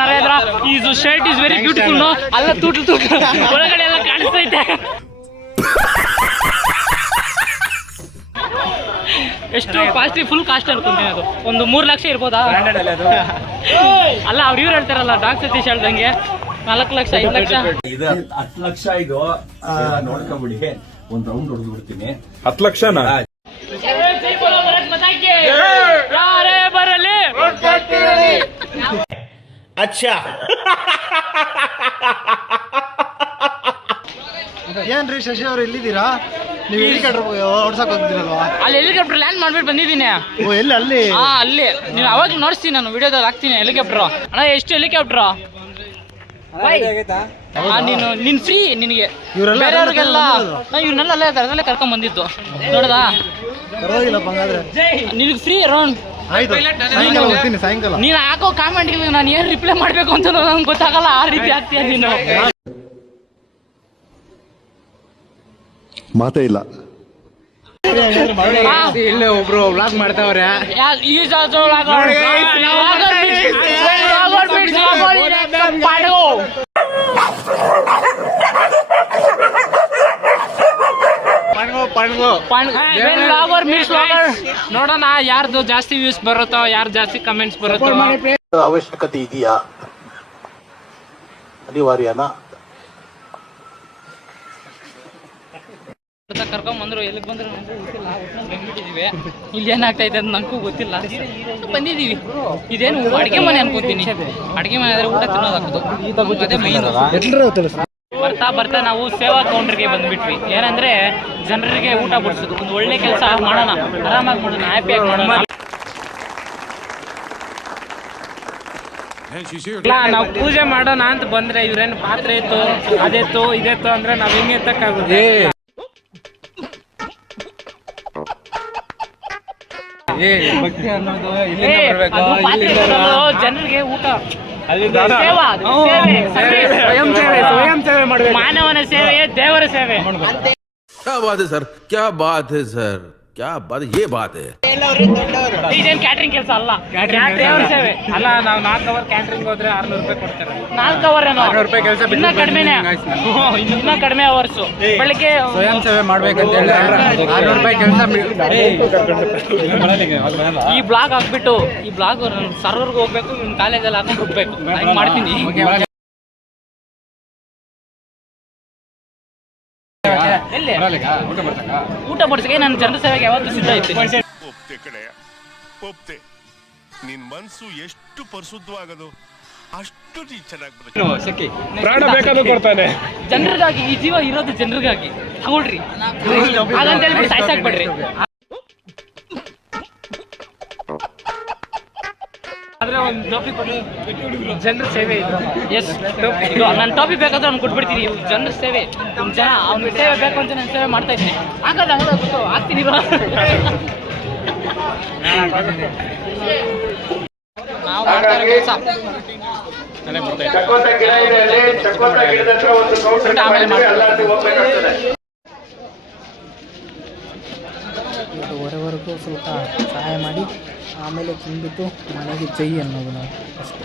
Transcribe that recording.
Narendra is shirt is very beautiful. ಅಲ್ಲ ತೂಟು ಒಳಗಡೆ ಎಲ್ಲ ಕಾಣಿಸ್ತೈತೆ. ಎಷ್ಟು ಕಾಸ್ಟ್ಲಿ, ಫುಲ್ ಕಾಸ್ಟ್ ಅನ್ಕೊಂತೀನಿ. ಅದು ಒಂದು 3 ಲಕ್ಷ ಇರ್ಬೋದಾ? ಅಲ್ಲ ಅವ್ರು ಇವ್ರು ಹೇಳ್ತಾರಲ್ಲ ಡಾಕ್ ಸತೀಶ್ ಹೇಳ್ದಂಗೆ 4 ಲಕ್ಷ 5 ಲಕ್ಷ 10 ಲಕ್ಷ. ಇದು ನೋಡ್ಕೊಂಬಿಡಿ, ಒಂದ್ ರೌಂಡ್ ಹೊಡೆದು ಬಿಡ್ತೀನಿ. 10 ಲಕ್ಷನಾ? ಬರಲಿ. ಅಚ್ಚಾ ಏನ್ರಿ ಶಶಿ ಅವ್ರು ಇಲ್ಲಿದ್ದೀರಾ? ನೀವು ಹೆಲಿಕಾಪ್ಟರ್ ಓಡ್ಸಕ್ ಹೋಗ್ತಿರಲ್ವಾ? ಅಲ್ಲಿ ಹೆಲಿಕಾಪ್ಟರ್ ಲ್ಯಾಂಡ್ ಮಾಡ್ಬಿಟ್ಟು ಬಂದಿದ್ದೀನಿ. ಓ ಎಲ್ಲಿ? ಅಲ್ಲಿ ಅಲ್ಲಿ ನೀವು ಅವಾಗ ನೋಡಿಸ್ತೀನಿ, ನಾನು ವಿಡಿಯೋದಲ್ಲಿ ಹಾಕ್ತೀನಿ ಹೆಲಿಕಾಪ್ಟರ್. ಅಣ್ಣ ಎಷ್ಟು ಹೆಲಿಕಾಪ್ಟರ್? ನೀನು ನಿನ್ ಫ್ರೀ, ನಿನಗೆ ಬೇರೆಯವ್ರಿಗೆಲ್ಲ ಇವ್ರನ್ನೆಲ್ಲ ಅದರಲ್ಲೇ ಕರ್ಕೊಂಡ್ ಬಂದಿದ್ದು ನೋಡದಾ? ಪರವಾಗಿಲ್ಲಪ್ಪ ಹಂಗಾದ್ರೆ ನಿನಗೆ ಫ್ರೀ ಅರೌಂಡ್. ಆಯ್ತು, ಸಾಯಂಕಾಲ ಹೋಗ್ತೀನಿ. ಸಾಯಂಕಾಲ ನೀನು ಹಾಕೋ ಕಾಮೆಂಟ್ಗೆ ನಾನು ಏನು ರಿಪ್ಲೈ ಮಾಡಬೇಕು ಅಂತ ನಂಗೆ ಗೊತ್ತಾಗಲ್ಲ. ಆ ರೀತಿ ಆಗ್ತೀಯ ನೀನು. ಮಾತೇ ಇಲ್ಲ. ಇಲ್ಲೇ ಒಬ್ರು ವ್ಲಾಗ್ ಮಾಡ್ತಾವ್ರೆ. ನೋಡೋಣ ಯಾರ್ದು ಜಾಸ್ತಿ ವ್ಯೂಸ್ ಬರುತ್ತೋ, ಯಾರು ಜಾಸ್ತಿ ಕಮೆಂಟ್ಸ್ ಬರುತ್ತೋ. ಅವಶ್ಯಕತೆ ಇದೆಯಾ, ಅನಿವಾರ್ಯನಾ? ಕರ್ಕೊಂಡ್ ಬಂದ್ರು, ಎಲ್ಲಿಗೆ ಬಂದ್ರು ಗೊತ್ತಿಲ್ಲ. ಬಂದ್ಬಿಟ್ಟಿದೀವಿ. ಇಲ್ಲಿ ಏನಾಗ್ತಾ ಇದೆ ಅಂತ ನನಗೂ ಗೊತ್ತಿಲ್ಲ. ಬಂದಿದೀವಿ. ಇದೇನು ಅಡಿಗೆ ಮನೆ ಅನ್ಕೋತೀನಿ. ಅಡಿಗೆ ಮನೆ ಆದ್ರೆ ಊಟ ತಿನ್ನೋದಾಕೋದು, ಅದೇ ಮೈನ್. ಬರ್ತಾ ಬರ್ತಾ ನಾವು ಸೇವಾ ಕೌಂಟರ್ಗೆ ಬಂದ್ಬಿಟ್ವಿ. ಏನಂದ್ರೆ ಜನರಿಗೆ ಊಟ ಬಡಿಸೋದು, ಒಂದು ಒಳ್ಳೆ ಕೆಲಸ ಮಾಡೋಣ, ಆರಾಮಾಗಿ ಮಾಡೋಣ, ಹ್ಯಾಪಿಯಾಗಿ ಮಾಡೋಣ. ನಾವು ಪೂಜೆ ಮಾಡೋಣ ಅಂತ ಬಂದ್ರೆ ಇವ್ರೇನು ಪಾತ್ರೆ ಇತ್ತು, ಅದೇತ್ತು ಇದೇತ್ತು ಅಂದ್ರೆ ನಾವ್ ಹೆಂಗೆ ಎತ್ತಕ್ಕಾಗುತ್ತೆ? ಜನರಿಗೆ ಊಟ, ಮಾನವನ ಸೇವೆಯೇ ದೇವರ ಸೇವೆ. क्या बात है सर, क्या बात है सर, क्या बात, ये बात है. ಇದೇನು ಕ್ಯಾಟ್ರಿಂಗ್ ಕೆಲಸ ಅಲ್ಲ, ದೇವರ ಸೇವೆ ಅಲ್ಲ. ನಾವು 4 ಅವರ್ ಕ್ಯಾಟ್ರಿಂಗ್ ಹೋದ್ರೆ 600 ರೂಪಾಯಿ ಕೊಡ್ತಾರೆ. 4 ಅವರ್ ಏನೋ 600 ರೂಪಾಯಿ ಕೆಲಸ, ಇನ್ನ ಕಡಿಮೆನೆ, ಇನ್ನ ಕಡಿಮೆ ಅವರ್ಸು. ಬೆಳಿಗ್ಗೆ ಸ್ವಯಂ ಸೇವೆ ಮಾಡ್ಬೇಕಂತ ಹೇಳಿ 600 ರೂಪಾಯಿ ಕೆಲಸ. ಈ ಬ್ಲಾಗ್ ಹಾಕ್ಬಿಟ್ಟು, ಈ ಬ್ಲಾಗ್ ಸರ್ವರ್ಗೆ ಹೋಗ್ಬೇಕು, ನಿಮ್ಮ ಕಾಲೇಜಲ್ಲಿ ಹಾಕೊಂಡು ಹೋಗ್ಬೇಕು. ಮಾಡ್ತೀನಿ. ಊಟ ಬಡ್ಸಕ್ಕೆ ನಾನು ಜನರ ಸೇವೆಗೆ ಯಾವತ್ತೂ ಸಿದ್ಧ ಇರ್ತೀನಿ. ಒಪ್ತೆ ಕಡೆ ಒಪ್ತೆ. ನಿನ್ ಮನ್ಸು ಎಷ್ಟು ಪರಿಶುದ್ಧವಾಗದು ಅಷ್ಟು ನೀ ಚೆನ್ನಾಗಿ ಪ್ರಾಣ ಬೇಕಾದ್ರೂ ಕೊಡ್ತಾನೆ. ಜನರಿಗಾಗಿ, ಈ ಜೀವ ಇರೋದು ಜನರಿಗಾಗಿ. ತಗೊಳ್ರಿ, ಹಾಗಂತ ಹೇಳ್ಬಿಟ್ಟು ಸಾಯ್ಸಾಕ್ಬೇಡ್ರಿ. ಆದ್ರೆ ಒಂದು ಟೋಪಿ ಕೊಡಿ, ಜನರ ಸೇವೆ ಇದು. ಎಸ್, ನನ್ನ ಟೋಪಿ ಬೇಕಾದ್ರೆ ಅವ್ನು ಕೊಟ್ಬಿಡ್ತೀನಿ. ಜನರ ಸೇವೆ, ಜನ ಅವ್ನ ಸೇವೆ ಬೇಕು ಅಂತ ನಾನು ಸೇವೆ ಮಾಡ್ತಾ ಇದ್ದೀನಿ. ಹಾಕೋದು ಹಂಗ ಗೊತ್ತು, ಹಾಕ್ತೀನಿ. ನಾವು ಮಾಡ್ತಾ ಇರೋ ಕೆಲಸ ಆಮೇಲೆ ಮಾಡ್ತೀವಿ. ಹೊರವರೆಗೂ ಸ್ವಲ್ಪ ಸಹಾಯ ಮಾಡಿ ಆಮೇಲೆ ತಿಂದ್ಬಿಟ್ಟು ಮನೆಗೆ ಜೈ ಅನ್ನೋದು ನಾವು ಅಷ್ಟೇ.